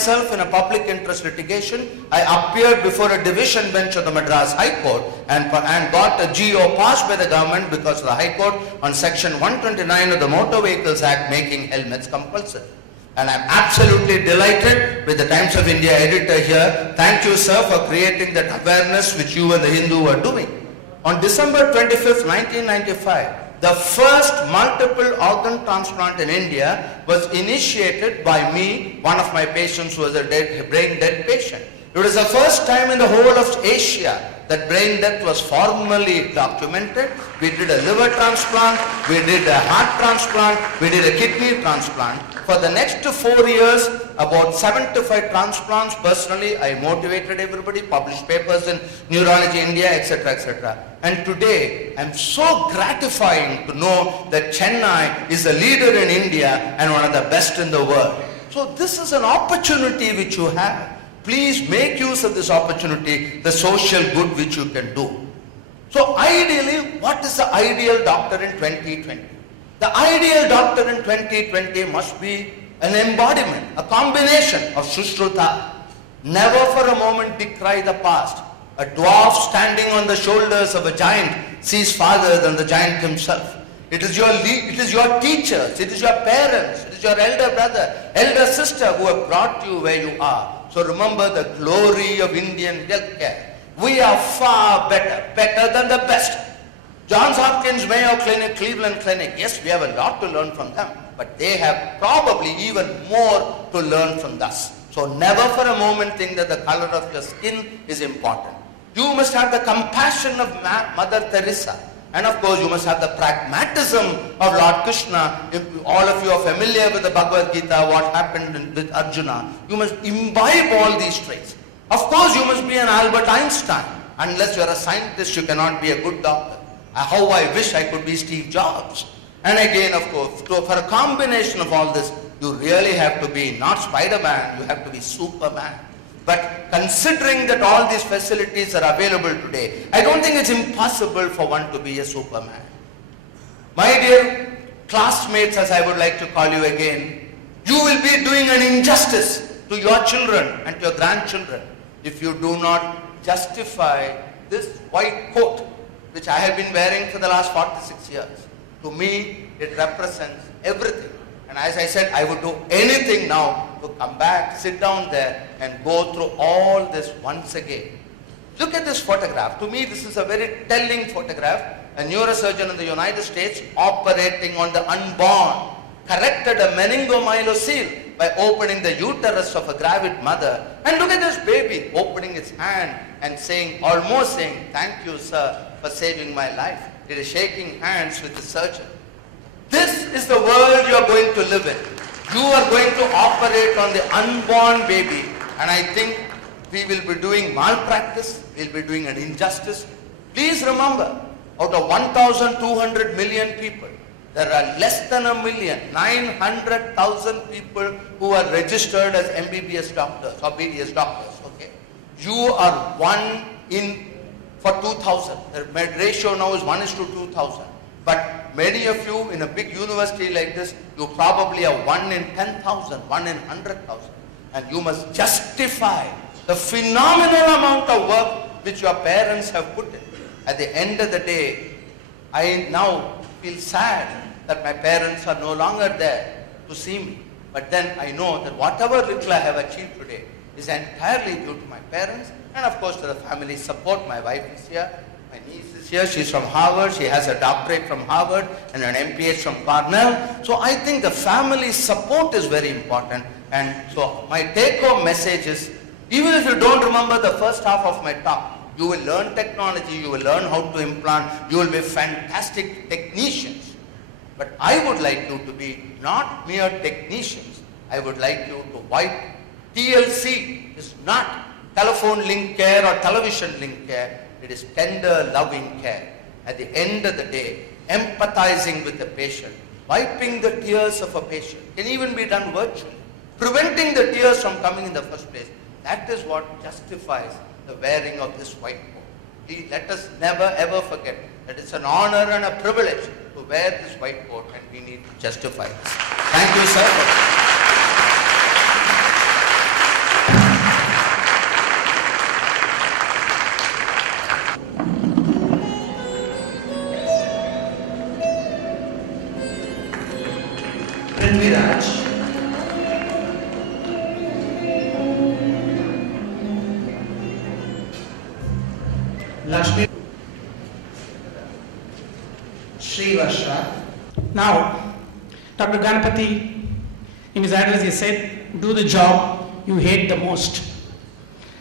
myself in a public interest litigation. I appeared before a division bench of the Madras High Court and got a GO passed by the government because of the High Court on section 129 of the Motor Vehicles Act making helmets compulsory. And I'm absolutely delighted with the Times of India editor here. Thank you, sir, for creating that awareness which you and the Hindu are doing. On December 25th, 1995, the first multiple organ transplant in India was initiated by me, one of my patients who was a brain dead patient. It was the first time in the whole of Asia that brain death was formally documented. We did a liver transplant, we did a heart transplant, we did a kidney transplant. For the next 4 years, about 75 transplants. Personally, I motivated everybody, published papers in Neurology India, etc., etc. And today, I'm so gratifying to know that Chennai is a leader in India and one of the best in the world. So this is an opportunity which you have. Please make use of this opportunity, the social good which you can do. So ideally, what is the ideal doctor in 2020? The ideal doctor in 2020 must be an embodiment, a combination of Sushruta. Never for a moment decry the past. A dwarf standing on the shoulders of a giant sees farther than the giant himself. It is your teachers, it is your parents, it is your elder brother, elder sister who have brought you where you are. So remember the glory of Indian healthcare. We are far better than the best. Johns Hopkins, Mayo Clinic, Cleveland Clinic, yes, we have a lot to learn from them, but they have probably even more to learn from us. So never for a moment think that the color of your skin is important. You must have the compassion of Mother Teresa. And of course, you must have the pragmatism of Lord Krishna. If all of you are familiar with the Bhagavad Gita, what happened with Arjuna, you must imbibe all these traits. Of course, you must be an Albert Einstein. Unless you are a scientist, you cannot be a good doctor. How I wish I could be Steve Jobs. And again, of course, for a combination of all this, you really have to be not Spider-Man, you have to be Superman. But considering that all these facilities are available today, I don't think it's impossible for one to be a Superman. My dear classmates, as I would like to call you again, you will be doing an injustice to your children and to your grandchildren if you do not justify this white coat which I have been wearing for the last 46 years. To me, it represents everything. And as I said, I would do anything now to come back, sit down there and go through all this once again. Look at this photograph. To me, this is a very telling photograph. A neurosurgeon in the United States operating on the unborn corrected a meningomyelocele by opening the uterus of a gravid mother. And look at this baby opening its hand and saying, almost saying, thank you, sir, for saving my life. It is shaking hands with the surgeon. This is the world you are going to live in. You are going to operate on the unborn baby. And I think we will be doing malpractice, we will be doing an injustice. Please remember, out of 1,200 million people, there are less than 900,000 people who are registered as MBBS doctors or BDS doctors. Okay, you are 1 in for 2,000. The ratio now is 1:2,000. But many of you in a big university like this, you probably are 1 in 10,000, 1 in 100,000. And you must justify the phenomenal amount of work which your parents have put in. At the end of the day, I now feel sad that my parents are no longer there to see me. But then I know that whatever little I have achieved today is entirely due to my parents and of course to the family support. My wife is here, my niece is here, she's from Harvard, she has a doctorate from Harvard and an MPH from Cornell. So I think the family support is very important. And so my take-home message is, even if you don't remember the first half of my talk, you will learn technology, you will learn how to implant, you will be fantastic technicians. But I would like you to be not mere technicians. I would like you to wipe. TLC is not telephone link care or television link care. It is tender, loving care. At the end of the day, empathizing with the patient, wiping the tears of a patient can even be done virtually. Preventing the tears from coming in the first place. That is what justifies the wearing of this white coat. Please let us never ever forget that it's an honor and a privilege to wear this white coat, and we need to justify this. Thank you, sir. Lakshmi. Sri Varsha. Now, Dr. Ganapati, in his address, he said, do the job you hate the most.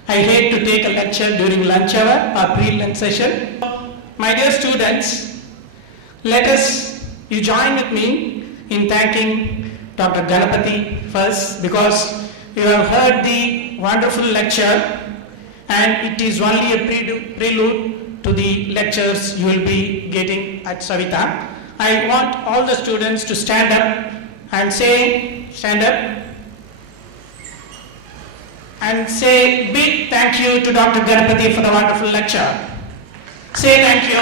I hate to take a lecture during lunch hour or pre-lunch session. My dear students, you join with me in thanking Dr. Ganapati first, because you have heard the wonderful lecture and it is only a prelude to the lectures you will be getting at Savita. I want all the students to stand up and say big thank you to Dr. Ganapati for the wonderful lecture. Say thank you.